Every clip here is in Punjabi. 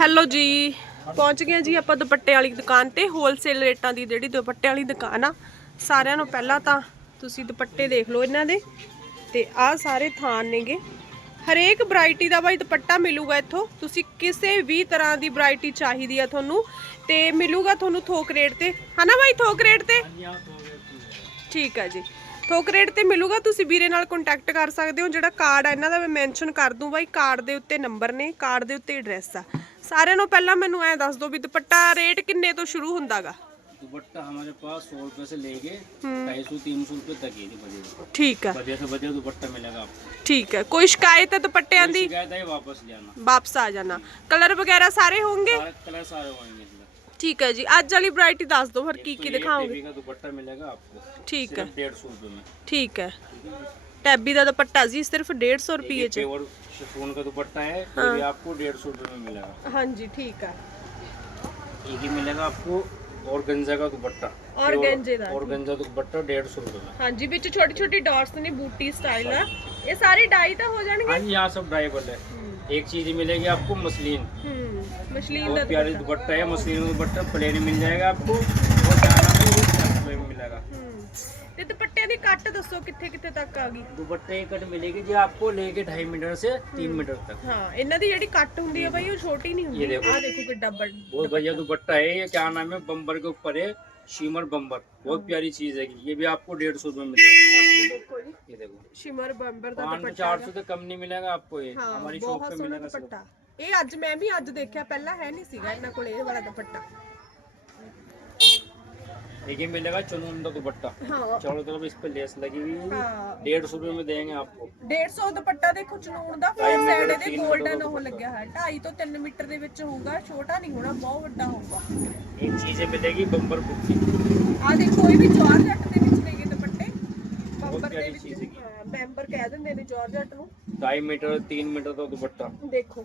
ਹੈਲੋ ਜੀ, ਪਹੁੰਚ ਗਏ ਜੀ ਆਪਾਂ ਦੁਪੱਟੇ ਵਾਲੀ ਦੁਕਾਨ ਤੇ। ਹੋਲਸੇਲ ਰੇਟਾਂ ਦੀ ਜਿਹੜੀ ਦੁਪੱਟੇ ਵਾਲੀ ਦੁਕਾਨ ਆ, ਸਾਰਿਆਂ ਨੂੰ ਪਹਿਲਾਂ ਤਾਂ ਤੁਸੀਂ ਦੁਪੱਟੇ ਦੇਖ ਲਓ ਇਹਨਾਂ ਦੇ। ਤੇ ਆਹ ਸਾਰੇ ਥਾਨ ਨੇਗੇ। ਹਰੇਕ ਵੈਰਾਈਟੀ ਦਾ ਬਾਈ ਦੁਪੱਟਾ ਮਿਲੂਗਾ ਇੱਥੋਂ। ਤੁਸੀਂ ਕਿਸੇ ਵੀ ਤਰ੍ਹਾਂ ਦੀ ਵੈਰਾਈਟੀ ਚਾਹੀਦੀ ਆ ਤੁਹਾਨੂੰ। ਤੇ ਮਿਲੂਗਾ ਤੁਹਾਨੂੰ ਥੋਕ ਰੇਟ ਤੇ। ਹਨਾ ਬਾਈ, ਥੋਕ ਰੇਟ ਤੇ? ਠੀਕ ਹੈ ਜੀ। ਥੋਕ ਰੇਟ ਤੇ ਮਿਲੂਗਾ ਤੁਸੀਂ ਵੀਰੇ ਨਾਲ ਕੰਟੈਕਟ ਕਰ ਸਕਦੇ ਹੋ ਜਿਹੜਾ ਕਾਰਡ ਆ ਇਹਨਾਂ ਦਾ ਮੈਂ ਮੈਂਸ਼ਨ ਕਰ ਦੂੰ ਬਾਈ ਕਾਰਡ ਦੇ ਉੱਤੇ ਨੰਬਰ ਨੇ ਕਾਰਡ ਦੇ ਉੱਤੇ ਐਡਰੈਸ ਆ ਸਾਰਿਆਂ ਨੂੰ ਪਹਿਲਾਂ ਮੈਨੂੰ ਐ ਦੱਸ ਦਿਓ ਵੀ ਦੁਪੱਟਾ ਰੇਟ ਕਿੰਨੇ ਤੋਂ ਸ਼ੁਰੂ ਹੁੰਦਾਗਾ दुपट्टा हमारे पास सौ रुपए से लेके ढाई सौ तीन सौ रुपए तक ही जी बढ़िया ਠੀਕ ਆ बढ़िया से बढ़िया दुपट्टा मिलेगा आपको ਠੀਕ ਹੈ ਕੋਈ ਸ਼ਿਕਾਇਤ ਹੈ ਦੁਪੱਟਿਆਂ ਦੀ शिकायत है वापस जाना ਵਾਪਸ ਆ ਜਾਣਾ ਕਲਰ ਵਗੈਰਾ ਸਾਰੇ ਹੋਣਗੇ सारे कलर सारे होंगे इसमें ਠੀਕ ਹੈ ਜੀ ਅੱਜ ਵਾਲੀ ਵੈਰਾਈਟੀ ਦੱਸ ਦਿਓ ਫਿਰ ਕੀ ਕੀ तो ये ਦਿਖਾਓਗੇ टेबी का दुपट्टा मिलेगा आपको ਠੀਕ ਹੈ सिर्फ डेढ़ सौ रुपए में ਠੀਕ ਹੈ ਟੈਬੀ ਦਾ ਦੁਪੱਟਾ ਜੀ ਸਿਰਫ 150 ਰੁਪਏ ਚ पेवर शिफोन का दुपट्टा है ये भी आपको डेढ़ सौ रुपए में मिलेगा ਹਾਂਜੀ ਠੀਕ ਹੈ एक ही मिलेगा आपको और गंजा का दुपट्टा Organza ਦਾ, और गंजा दुपट्टा डेढ़ सौ रुपए में ਹਾਂਜੀ ਵਿੱਚ ਛੋਟੀ ਛੋਟੀ ਡਾਟਸ ਨੇ ਬੂਟੀ ਸਟਾਈਲ ਆ ਇਹ ਸਾਰੇ ਡਾਈ ਤਾਂ ਹੋ ਜਾਣਗੇ हाँ जी यहाँ सब ड्राइबल है एक चीज मिलेगी आपको मसलिन ਹੂੰ ਮਸ਼ਲੀਨ ਦਾ बहुत प्यारी दुपट्टा है मसलिन का दुपट्टा प्लेन मिल जाएगा आपको और जाना में भी सस्ते में मिलेगा ਹੂੰ ਤੇ ਦੁਪੱਟਿਆਂ ਦੀ ਕੱਟ ਦੱਸੋ ਕਿੱਥੇ ਕਿੱਥੇ ਤੱਕ ਆ ਗਈ दुपट्टे की कट मिलेगी जी आपको लेके ढाई मीटर से तीन मीटर तक ਹਾਂ ਇਹਨਾਂ ਦੀ ਜਿਹੜੀ ਕੱਟ ਹੁੰਦੀ ਆ ਬਾਈ ਉਹ ਛੋਟੀ ਨਹੀਂ ਹੁੰਦੀ ਇਹ ਦੇਖੋ। ਆ ਦੇਖੋ ਕਿੱਡਾ ਵੱਡ बहुत बढ़िया दुपट्टा है ये क्या नाम है बम्बर के ऊपर है शीमर बम्बर बहुत प्यारी चीज है ये भी आपको डेढ़ सौ रुपए में मिलेगा ਦੇਖੋ ਜੀ ये देखो ਸ਼ਿਮਰ ਬੰਬਰ ਦਾ पाँच सौ ਦੁਪੱਟਾ चार सौ से कम नहीं मिलेगा आपको ये ਹਾਂ हमारी शॉप ਬਹੁਤ पे ਸੋਹਣਾ मिलेगा सिर्फ। ਦੁਪੱਟਾ ਇਹ ਅੱਜ ਮੈਂ ਵੀ ਅੱਜ ਦੇਖਿਆ ਪਹਿਲਾਂ ਹੈ ਨਹੀਂ ਸੀਗਾ ਇਹਨਾਂ ਕੋਲ ਇਹ ਵਾਲਾ ਦੁਪੱਟਾ एक ही मिलेगा चुनौन का दुपट्टा। हाँ। चारों तरफ इस पे लेस लगी हुई है। डेढ़ सौ रुपए में देंगे आपको। ਡੇਢ ਸੌ ਦੁਪੱਟਾ ਦੇਖੋ ਚਨੂਨ ਦਾ ਫੋਰ ਢਾਈ ਸਾਈਡ ਮੀਟਰ ਇਹਦੇ ਦਾ 골ਡਨ ਉਹ 2.5 ਤੋਂ 3 ਮੀਟਰ ਦੇ ਵਿੱਚ ਹੋਊਗਾ ਛੋਟਾ ਨਹੀਂ ਹੋਣਾ ਬਹੁਤ ਵੱਡਾ ਹੋਊਗਾ एक चीजें मिलेगी बम्बर बुक की ਆ ਦੇਖੋ ਇਹ ਵੀ ਜਾਰਜਟ ਦੇ ਵਿੱਚ ਨੇਗੇ ਦੁਪੱਟੇ ਬੰਬਰ ਦੇ ਪਿਆਰੀ ਚੀਜ਼ ਵਿੱਚ ਹੈਗੀ। ਹਾਂ, ਮੈਂਬਰ ਕਹਿ ਦਿੰਦੇ ਨੇ ਜਾਰਜਟ ਨੂੰ ढाई मीटर तीन मीटर का दुपट्टा। ਦੇਖੋ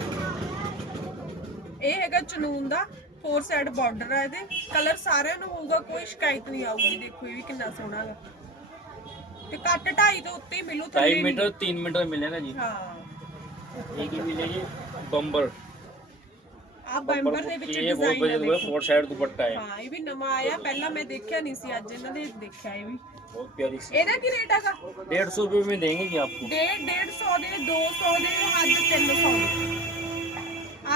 ਇਹ ਹੈਗਾ ਚਨੂਨ ਦਾ ਫੋਰ ਸਾਈਡ ਬਾਰਡਰ ਹੈ ਇਹਦੇ ਕਲਰ ਸਾਰਿਆਂ ਨੂੰ ਹੋਊਗਾ ਕੋਈ ਸ਼ਿਕਾਇਤ ਨਹੀਂ ਆਊਗੀ ਦੇਖੋ ਇਹ ਵੀ ਕਿੰਨਾ ਸੋਹਣਾ ਗਾ ਤੇ ਕੱਟ ਢਾਈ ਤੋਂ ਉੱਤੇ ਹੀ ਮਿਲੂ ਥੱਲੇ ढाई ਨਹੀਂ। मीटर तीन मीटर मिलेगा जी ਹਾਂ एक ही मिलेगी बम्बर ਆ ਬੰਬਰ ਦੇ ਵਿੱਚ ये बहुत ਡਿਜ਼ਾਈਨ बढ़िया फोर साइड दुपट्टा है ਹਾਂ ਇਹ ਵੀ ਨਵਾਂ ਆਇਆ ਪਹਿਲਾਂ ਮੈਂ ਦੇਖਿਆ ਨਹੀਂ ਸੀ ਅੱਜ ਇਹਨਾਂ ਦੇ ਦੇਖਿਆ ਇਹ ਵੀ बहुत प्यारी सी ਇਹਦਾ ਕੀ ਰੇਟ ਹੈਗਾ डेढ़ सौ रुपये में देंगे जी आपको ਡੇਢ ਡੇਢ ਸੌ ਦੇ 200 ਦੇ ਹੱਦ 300 ਦੇ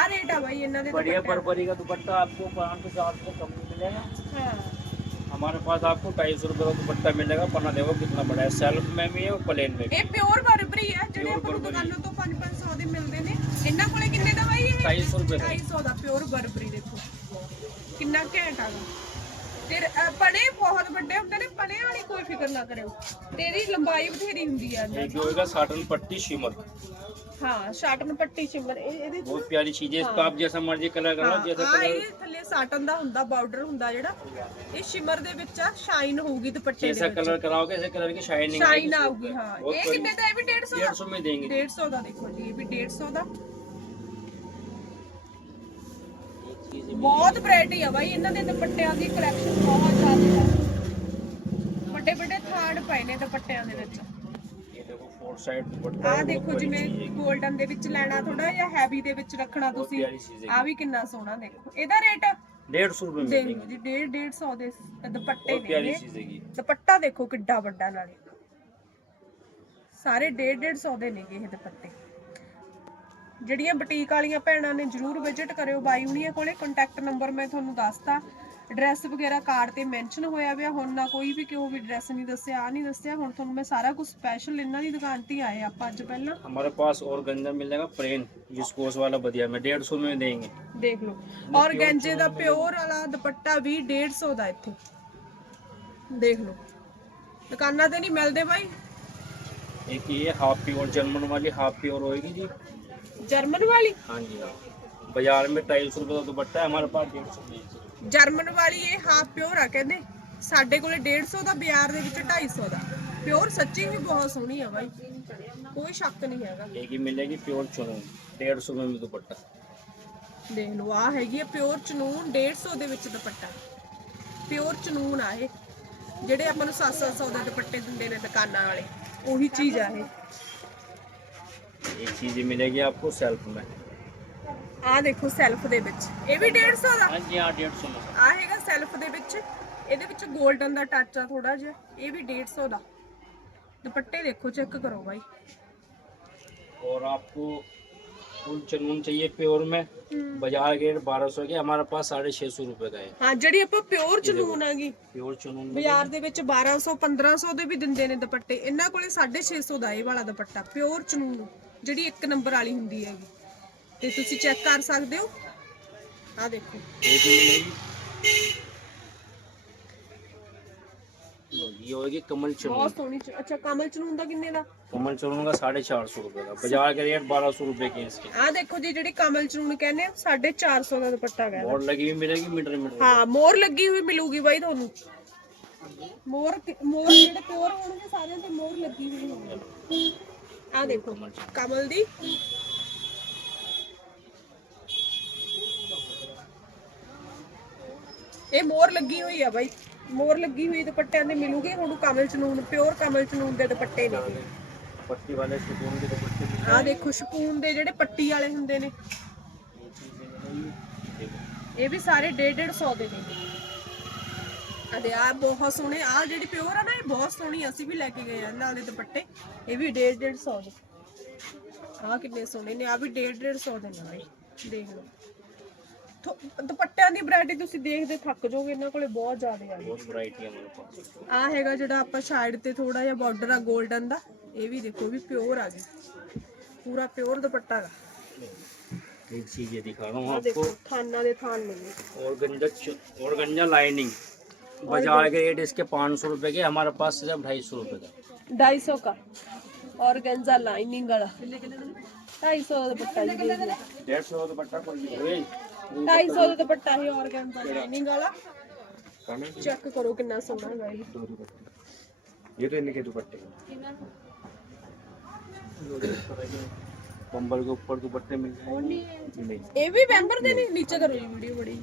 ਆ ਰੇਟ ਆ ਬਾਈ ਇਹਨਾਂ ਦੇ बढ़िया ਦੁਪੱਟਿਆਂ परपरी का दुपट्टा आपको पाँच सौ चार सौ कम में मिलेगा ਦਾ। ਹਾਂ हमारे पास आपको ढाई सौ रुपये का दुपट्टा मिलेगा पन्ना देखो कितना बड़ा है सेल्फ में भी है और प्लेन में भी ਇਹ ਪਿਓਰ ਬਰਬਰੀ ਹੈ ਜਿਹੜੇ Pure ਆਪਾਂ ਨੂੰ Burberry। ਦੁਕਾਨਾਂ ਤੋਂ 5-500 ਦੇ ਮਿਲਦੇ ਨੇ ਇਹਨਾਂ ਕੋਲੇ ਕਿੰਨੇ ਦਾ ਬਾਈ ਇਹ ढाई सौ रुपये का 250 ਦਾ ਪਿਓਰ ਬਰਬਰੀ ਦੇਖੋ ਕਿੰਨਾ ਘੈਂਟ ਆ ਤੇ ਅ, ਪਣੇ ਬਹੁਤ ਵੱਡੇ ਹੁੰਦੇ ਨੇ ਪਣੇ ਵਾਲੀ ਕੋਈ ਫਿਕਰ ਨਾ ਕਰਿਓ ਤੇ ਇਹਦੀ ਲੰਬਾਈ ਬਥੇਰੀ ਹੁੰਦੀ ਆ एक जो होगा साटन पट्टी शिमर ਹਾਂ ਸ਼ਾਟਨ ਪੱਟੀ ਸ਼ਿਮਰ ਇਹ ਇਹਦੇ ਚ बहुत प्यारी चीज है इसको आप जैसा मर्जी कलर करो जैसा ਆ कलर ਇਹ ਥੱਲੇ ਸਾਟਨ ਦਾ ਹੁੰਦਾ ਬਾਰਡਰ ਹੁੰਦਾ ਜਿਹੜਾ ਇਹ ਸ਼ਿਮਰ ਦੇ ਵਿੱਚ ਆ ਸ਼ਾਈਨ ਹੋਊਗੀ ਦੁਪੱਟੇ जैसा ਦੇ ਵਿੱਚ कलर कराओगे ऐसे कलर की शाइनिंग ਸ਼ਾਈਨ ਆਊਗੀ ਹਾਂ बहुत ਇਹ ਕਿੰਨੇ ਦਾ ਇਹ ਵੀ 150 डेढ़ ਦਾ सौ में देंगे 150 ਦਾ ਦੇਖੋ ਜੀ ਇਹ ਵੀ 150 ਦਾ एक चीज ਬਹੁਤ ਵੈਰਾਈਟੀ ਆ ਬਾਈ ਇਹਨਾਂ ਦੇ ਦੁਪੱਟਿਆਂ ਦੀ ਕਲੈਕਸ਼ਨ ਬਹੁਤ ਜ਼ਿਆਦਾ ਹੈ ਵੱਡੇ ਵੱਡੇ ਥਾੜ ਪਏ ਨੇ ਦੁਪੱਟਿਆਂ ਦੇ ਵਿੱਚ ਹੋਰ ਸਾਈਡ ਦੁਪੱਟਾ ਆ ਦੇਖੋ ਜਿਵੇਂ 골ਡਨ ਦੇ ਵਿੱਚ ਲੈਣਾ ਥੋੜਾ ਜਾਂ ਹੈਵੀ ਦੇ ਵਿੱਚ ਰੱਖਣਾ ਤੁਸੀਂ ਆ ਵੀ ਕਿੰਨਾ ਸੋਹਣਾ ਦੇਖੋ। ਇਹਦਾ ਰੇਟ 150 ਰੁਪਏ ਮਿਲੇਗਾ। ਜੀ 1.5 ਦੇ ਦੁਪੱਟੇ ਨੇ ਪਿਆਰੀ ਦੁਪੱਟਾ ਦੇਖੋ ਕਿੱਡਾ ਵੱਡਾ ਨਾਲੇ। ਸਾਰੇ 1.5 ਦੇ ਨੇਗੇ ਇਹ ਦੁਪੱਟੇ। ਜਿਹੜੀਆਂ ਬੁਟੀਕ ਵਾਲੀਆਂ ਭੈਣਾਂ ਨੇ ਜਰੂਰ ਵਿਜ਼ਿਟ ਕਰਿਓ ਬਾਈ ਹੁਣੀਆਂ ਕੋਲੇ ਕੰਟੈਕਟ ਨੰਬਰ ਮੈਂ ਤੁਹਾਨੂੰ ਦੱਸਤਾ। ਐਡਰੈਸ ਵਗੈਰਾ ਕਾਰਡ ਤੇ ਮੈਂਸ਼ਨ ਹੋਇਆ ਹੋਇਆ ਹੁਣ ਨਾ ਕੋਈ ਵੀ ਕਿਉਂ ਵੀ ਐਡਰੈਸ ਨਹੀਂ ਦੱਸਿਆ ਆ ਨਹੀਂ ਦੱਸਿਆ ਹੁਣ ਤੁਹਾਨੂੰ ਮੈਂ ਸਾਰਾ ਕੁਝ ਸਪੈਸ਼ਲ ਇਹਨਾਂ ਦੀ ਦੁਕਾਨ ਤੇ ਹੀ ਆਏ ਆਪਾਂ ਅੱਜ ਪਹਿਲਾਂ हमारे पास और गंजा मिलेगा प्लेन विस्कोस वाला बढ़िया में डेढ़ सौ में देंगे ਦੇਖ ਲਓ ਔਰ ਗੈਂਜੇ ਦਾ ਪਿਓਰ ਵਾਲਾ ਦੁਪੱਟਾ ਵੀ 150 ਦਾ ਇੱਥੇ ਦੇਖ ਲਓ ਦੁਕਾਨਾਂ ਤੇ ਨਹੀਂ ਮਿਲਦੇ ਬਾਈ एक ये हाफ प्योर जर्मन वाली हाफ प्योर होएगी जी ਜਰਮਨ ਵਾਲੀ हाँ जी हाँ बाजार में ढाई सौ रुपये का दुपट्टा है हमारे पास डेढ़ सौ में ਜਰਮਨ ਵਾਲੀ ਇਹ ਹਾਫ ਪਿਓਰ ਆ ਕਹਿੰਦੇ। ਸਾਡੇ ਕੋਲੇ 150 ਦਾ ਬਾਜ਼ਾਰ ਦੇ ਵਿੱਚ 250 ਦਾ। ਪਿਓਰ ਸੱਚੀ ਵੀ ਬਹੁਤ ਸੋਹਣੀ ਆ ਬਾਈ। ਕੋਈ ਸ਼ੱਕ ਨਹੀਂ ਹੈਗਾ। ਇਹ ਕੀ ਮਿਲੇਗੀ ਪਿਓਰ ਚਨੂਨ 150 ਮੇ ਦੁਪੱਟਾ। ਦੇਖ ਲਓ ਆ ਹੈਗੀ ਆ ਪਿਓਰ ਚਨੂਨ 150 ਦੇ ਵਿੱਚ ਦੁਪੱਟਾ। ਪਿਓਰ ਚਨੂਨ ਆ ਇਹ। ਜਿਹੜੇ ਆਪਾਂ ਨੂੰ 700 ਦੇ ਦੁਪੱਟੇ ਦਿੰਦੇ ਨੇ ਦੁਕਾਨਾਂ ਵਾਲੇ ਉਹੀ ਚੀਜ਼ ਆ ਇਹ। ਇਹ ਚੀਜ਼ ਮਿਲੇਗੀ ਆਪਕੋ ਸੈਲਫ ਮੈਂ ਆ ਦੇਖੋ ਸੈਲਫ ਦੇ ਵਿੱਚ। ਇਹ ਵੀ 150 ਦਾ? ਹਾਂਜੀ ਆ 150 ਦਾ। ਆ ਹੈਗਾ ਸੈਲਫ ਦੇ ਵਿੱਚ। ਇਹਦੇ ਵਿੱਚ 골ਡਨ ਦਾ ਟੱਚ ਆ ਥੋੜਾ ਜਿਹਾ। ਇਹ ਵੀ 150 ਦਾ। ਦੁਪੱਟੇ ਦੇਖੋ ਚੈੱਕ ਕਰੋ ਭਾਈ और आपको फुल चनून चाहिए प्योर में बाजार रेट 1200 के हमारे पास 650 रुपए का है हां ਜਿਹੜੀ ਆਪਾਂ ਪਿਓਰ ਚਨੂਨ ਆਗੀ ਪਿਓਰ ਚਨੂਨ ਬਾਜ਼ਾਰ ਦੇ ਵਿੱਚ 1200 1500 ਦੇ ਵੀ ਦਿੰਦੇ ਨੇ ਦੁਪੱਟੇ। ਇਹਨਾਂ ਕੋਲੇ 650 ਦਾ ਇਹ ਵਾਲਾ ਦੁਪੱਟਾ ਪਿਓਰ ਚਨੂਨ ਜਿਹੜੀ ਇੱਕ ਨੰਬਰ ਵਾਲੀ ਹੁੰਦੀ ਹੈਗੀ। ਤੇ ਤੁਸੀਂ ਚੈੱਕ ਕਰ ਸਕਦੇ ਹੋ ਆ ਦੇਖੋ ये भी मिलेगी लो, ये होगी कमल चनून ਬਹੁਤ ਸੋਹਣੀ ਚ- ਅੱਛਾ ਕਮਲ ਚਨੂਨ ਦਾ ਕਿੰਨੇ ਦਾ कमल चनून का साढ़े चार सौ रुपये का बाजार के रेट बारह सौ रुपये के हैं इसके ਆ ਦੇਖੋ ਜੀ ਜਿਹੜੀ ਕਮਲ ਚਨੂਨ ਕਹਿੰਦੇ ਆ 450 ਦਾ ਦੁਪੱਟਾ ਹੈਗਾ और लगी हुई मिलेगी मीटर मीटर ਹਾਂ ਮੋਰ ਲੱਗੀ ਹੋਈ ਮਿਲੂਗੀ ਬਾਈ ਤੁਹਾਨੂੰ ਮੋਰ ਕਿ- ਮੋਰ ਜਿਹੜੇ ਪਿਓਰ ਹੋਣਗੇ ਸਾਰਿਆਂ ਤੇ ਮੋਰ ਲੱਗੀ ਹੋਈ ਹੋਣੀ ਆ ਦੇਖੋ ਕਮਲ ਦੀ ਇਹ ਮੋਰ ਲੱਗੀ ਹੋਈ ਆ ਬਾਈ। ਮੋਰ ਲੱਗੀ ਹੋਈ ਦੁਪੱਟਿਆਂ ਦੇ ਮਿਲੂਗੇ ਹੁਣ ਕਮਲ ਚਨੂਨ ਪਿਓਰ ਕਮਲ ਚਨੂਨ ਦੇ ਦੁਪੱਟੇ ਨੇ। ਪੱਟੀ ਵਾਲੇ ਸਕੂਨ ਦੇ ਦੁਪੱਟੇ ਆ ਦੇਖੋ ਸ਼ਕੂਨ ਦੇ ਜਿਹੜੇ ਪੱਟੀ ਵਾਲੇ ਹੁੰਦੇ ਨੇ। ਇਹ ਵੀ ਸਾਰੇ 150 ਦੇ ਨੇ। ਅਦੇ ਆ ਬਹੁਤ ਸੋਹਣੇ ਆ ਜਿਹੜੀ ਪਿਓਰ ਆ ਨਾ ਇਹ ਬਹੁਤ ਸੋਹਣੀ ਅਸੀਂ ਵੀ ਲੈ ਕੇ ਗਏ ਆ ਨਾਲ ਦੇ ਦੁਪੱਟੇ। ਇਹ ਵੀ 150 ਦੇ। ਆ ਕਿੰਨੇ ਸੋਹਣੇ ਨੇ ਆ ਵੀ 150 ਦੇ ਨੇ ਦੇਖ ਲਓ। ਦੁਪੱਟਿਆਂ ਦੀ ਵੈਰਾਈਟੀ ਤੁਸੀਂ ਦੇਖਦੇ ਥੱਕ ਜਾਓਗੇ ਇਹਨਾਂ ਕੋਲੇ ਬਹੁਤ ਜ਼ਿਆਦਾ ਆ ਬਹੁਤ ਵੈਰਾਈਟੀਆਂ ਮੇਰੇ ਕੋਲ ਆ ਹੈਗਾ ਜਿਹੜਾ ਆਪਾਂ ਸਾਈਡ ਤੇ ਥੋੜਾ ਜਿਹਾ ਬਾਰਡਰ ਆ 골ਡਨ ਦਾ ਇਹ ਵੀ ਦੇਖੋ ਵੀ ਪਿਓਰ ਆ ਗਿਆ ਪੂਰਾ ਪਿਓਰ ਦੁਪੱਟਾ ਦਾ ये चीजें दिखा रहा हूँ आपको थाना दे थान में और गंजा और गंजा लाइनिंग बाजार के रेट इसके पाँच सौ रुपये के हमारे पास सिर्फ ढाई सौ रुपये का ढाई सौ का और गंजा लाइनिंग वाला ढाई सौ दुपट्टा डेढ़ सौ दुपट्टा कोई 250 ਦਾ ਦੁਪੱਟਾ ਹੈ ऑर्गेन्जा लाइनिंग वाला ਚੈੱਕ ਕਰੋ ਕਿੰਨਾ ਸੋਹਣਾ ਹੈ ਇਹ ये तो इनके दुपट्टे कंबल के ऊपर दुपट्टे मिल जाएंगे ਇਹ ਵੀ ਬੈਂਬਰ ਦੇ ਨੇ ਨੀਚੇ ਕਰੋ ਜੀ ਵੀਡੀਓ ਬੜੀ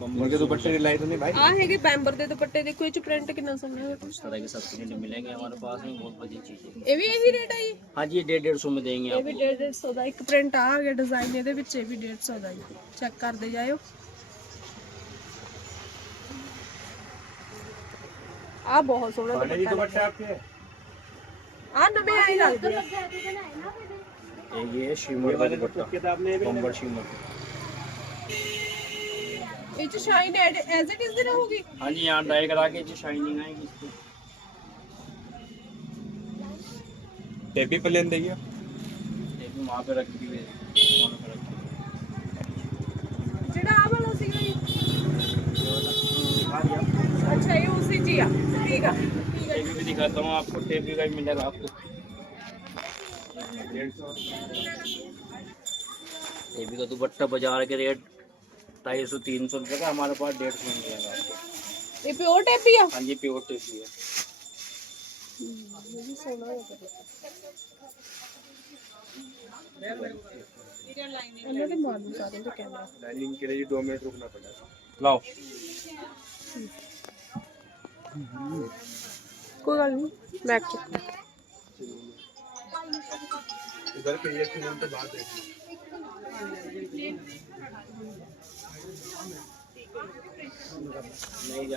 इनके दुपट्टे लाए तो नहीं भाई ਆ ਹੈਗੇ ਬੈਂਬਰ ਦੇ ਦੁਪੱਟੇ ਦੇਖੋ ਇਹ ਚ ਪ੍ਰਿੰਟ ਕਿੰਨਾ ਸੋਹਣਾ ਹੈ इस तरह के सब प्रिंट मिलेंगे हमारे पास में बहुत बढ़िया चीज़ है ਇਹ ਵੀ ਇਹੀ ਰੇਟ ਹੈ ਜੀ हाँ जी ये डेढ़ डेढ़ सौ में देंगे ਇਹ ਵੀ 150 ਦਾ ਇੱਕ ਪ੍ਰਿੰਟ ਆ ਗਿਆ ਡਿਜ਼ਾਈਨ ਇਹਦੇ ਵਿੱਚ ਇਹ ਵੀ 150 ਦਾ ਜੀ ਚੈੱਕ ਕਰਦੇ ਜਾਇਓ ਆ ਬਹੁਤ ਸੋਹਣਾ ये ਦੁਪੱਟਾ दुपट्टे आपके ਆ ਨਵੇਂ ਆਏ ਲੱਗਦੇ ਆ आपको ये है शिमर का दुपट्टा किताब ने कंबल शिमर ਇਹ ਚ ਸ਼ਾਈਨ ਐਜ਼ ਇਟ ਇਜ਼ ਦੀ ਰਹੂਗੀ हाँ जी यहाँ डाई करा के जो शाइनिंग आएगी इसकी टेप भी प्लेन देगी ये भी वहाँ पे रखी हुई है वहाँ पे रखी हुई है। ਜਿਹੜਾ ਆ ਵਾਲਾ ਸੀਗਾ ਜੀ हाँ जी, आप- ਅੱਛਾ ਇਹ ਉਸੇ ਜੀ ਆ ਠੀਕ ਆ ਠੀਕ ਆ टेबी भी दिखाता हूँ आपको टेबी का भी मिलेगा आपको टेबी का दुपट्टा बाजार के रेट ढाई सौ तीन सौ रुपये का हमारे पास डेढ़ सौ मिल जाएगा आपको। ये प्योर टेप भी है? हाँ जी प्योर टेप भी है। लाइनिंग के लिए दो मिनट रुकना पड़ेगा। लाओ। कोई गल नहीं बैग चुप इधर पे ये फ़िल्म तो बात है। ਨਹੀਂ